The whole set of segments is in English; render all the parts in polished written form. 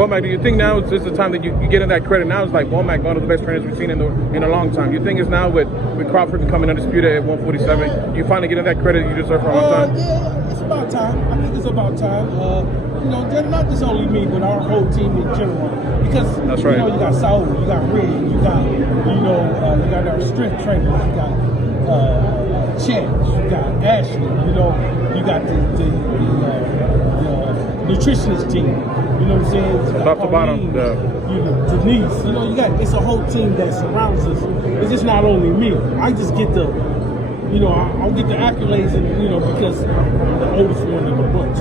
Bomac, do you think now is just the time that you get in that credit? Now it's like Bomac, one of the best trainers we've seen in a long time. You think it's now with Crawford becoming undisputed at 147, you finally get in that credit you deserve for a long time? Yeah, it's about time. I think it's about time. Not just only me, but our whole team in general. Because that's right. You got Saul, you got Red, you got you got our strength trainers, you got Chance, you got Ashley, you got the nutritionist team. You know what I'm saying? Top to bottom, Denise. It's a whole team that surrounds us. It's just not only me. I just get the, I'll get the accolades, because I'm the oldest one in the bunch.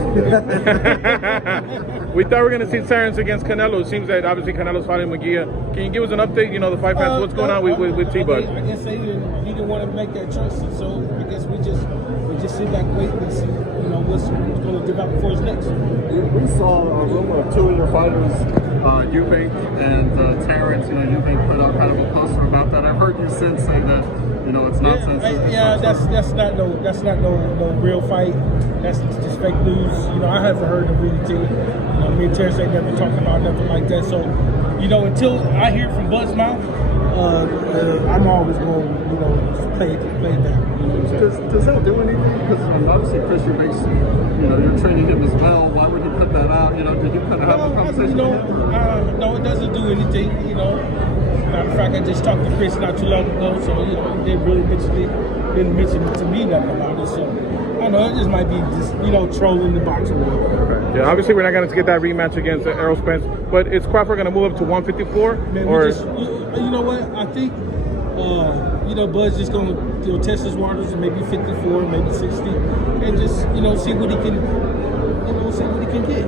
We thought we were going to see Terence against Canelo. It seems that obviously Canelo's fighting McGee. Can you give us an update? The fight fans, what's going on with T-Bud? I guess he didn't want to make that choice, so I guess we just sit back, wait and see, what's going to develop for us next. We saw a rumor of two of your fighters, Eubank and Terence. Eubank put out kind of a poster about that. I've heard you since say that it's nonsense. That's not no real fight. That's just fake news. I haven't heard of anything. Me and Terence ain't never talking about nothing like that. So, until I hear from Bud's mouth, I'm always going to just play it down. Does that do anything? Because obviously Chris Eubanks, you're training him as well. Why would you put that out? Did you kind of have a conversation? No, it doesn't do anything. Matter of fact, I just talked to Chris not too long ago, so they really didn't mention it to me nothing about it. So I don't know, it just might be just trolling the boxing world. Right. Yeah, obviously we're not going to get that rematch against Errol Spence, but is Crawford going to move up to 154? Man, you know what? I think Bud's just going to test his waters and maybe 54, maybe 60, and just see what he can. See what he can get.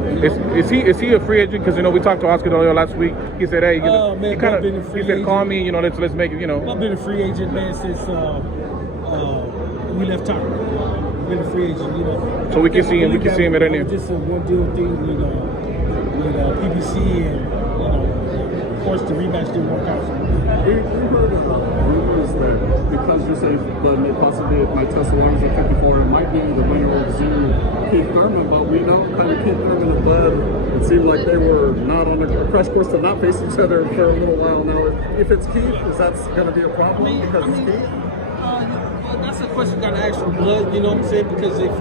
Is he a free agent? Because we talked to Oscar De Leon last week. He said, "Hey, he said call me. Let's make it. I've been a free agent, man, since we left town. Been a free agent, So we can see him. We can see him at any. Just a one deal thing with PBC, and of course the rematch didn't work out. We heard rumors that because you say that possibly it might test the waters at 54, it might be the winner of Keith Thurman, but we know kind of Keith Thurman and Bud, it seemed like they were not on a crash course to not face each other for a little while now. If it's Keith, is that going to be a problem because it's Keith? That's a question you got to ask for Blood, you know what I'm saying? Because if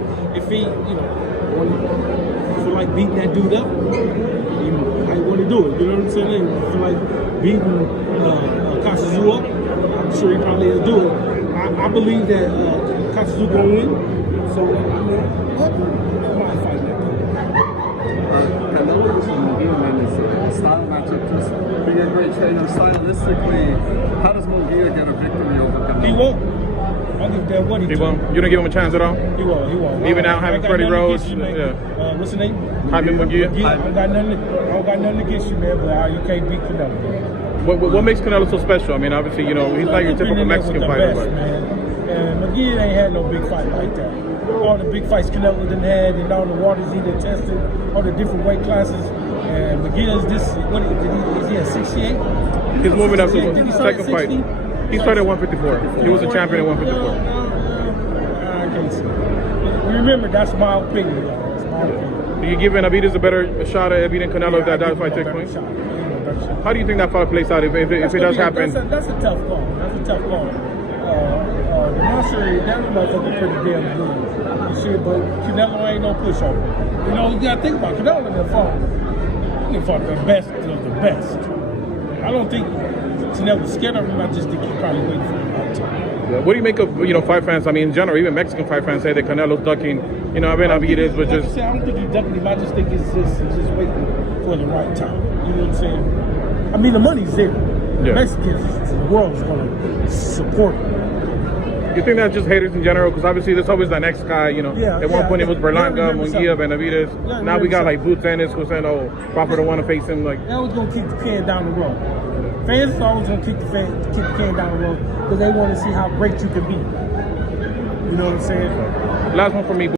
he, feel like beating that dude up, he might want to do it, you know what I'm saying? If he feel like beating Kasazu up, I'm sure he probably will do it. I believe that Kasazu going to win, so I might fight that. Canelo is a style matchup, just being a great trainer. Stylistically, how does Munguia get a victory over Canelo? He won't. I don't give a damn what he do. won't. You don't give him a chance at all? He won't. Even now having Freddie Rhodes. What's his name? Jaime Munguia. I don't got nothing against you, man, but you can't beat Canelo. What makes Canelo so special? I mean, obviously, he's not your typical Mexican fighter. Best, man. And McGee ain't had no big fight like that. All the big fights Canelo done had, and all the waters he done tested, all the different weight classes. And McGee is this. Is he at 68? He's moving up to the second fight. He started at 154. He was a champion at 154. I can't see. Remember, that's my opinion, y'all. That's my opinion. Do you give Benavidez a better shot at beating Canelo if that fight takes place? How do you think that fight plays out if it does happen? That's a tough call. That's a tough call. The monster, that motherfucker pretty damn good. You see, but Canelo ain't no pushover. You gotta think about it. Canelo done fought the best of the best. I don't think Canelo was scared of him. I just think he's probably waiting for him out time. Yeah. What do you make of fight fans? I mean, in general, even Mexican fight fans say that Canelo's ducking. Benavidez, but just. I don't think he's ducking him. I just think it's just waiting for the right time. You know what I'm saying? I mean, the money's there. Yeah. Mexicans, the world's gonna support him. You think that's just haters in general? Because obviously there's always that next guy, At one point it was Berlanga, Munguia, Benavidez. Now we got like Boots Ennis who said, Crawford don't want to face him. Like that was gonna kick the can down the road. Fans are always gonna kick the can down the road because they want to see how great you can be. You know what I'm saying? Last one for me.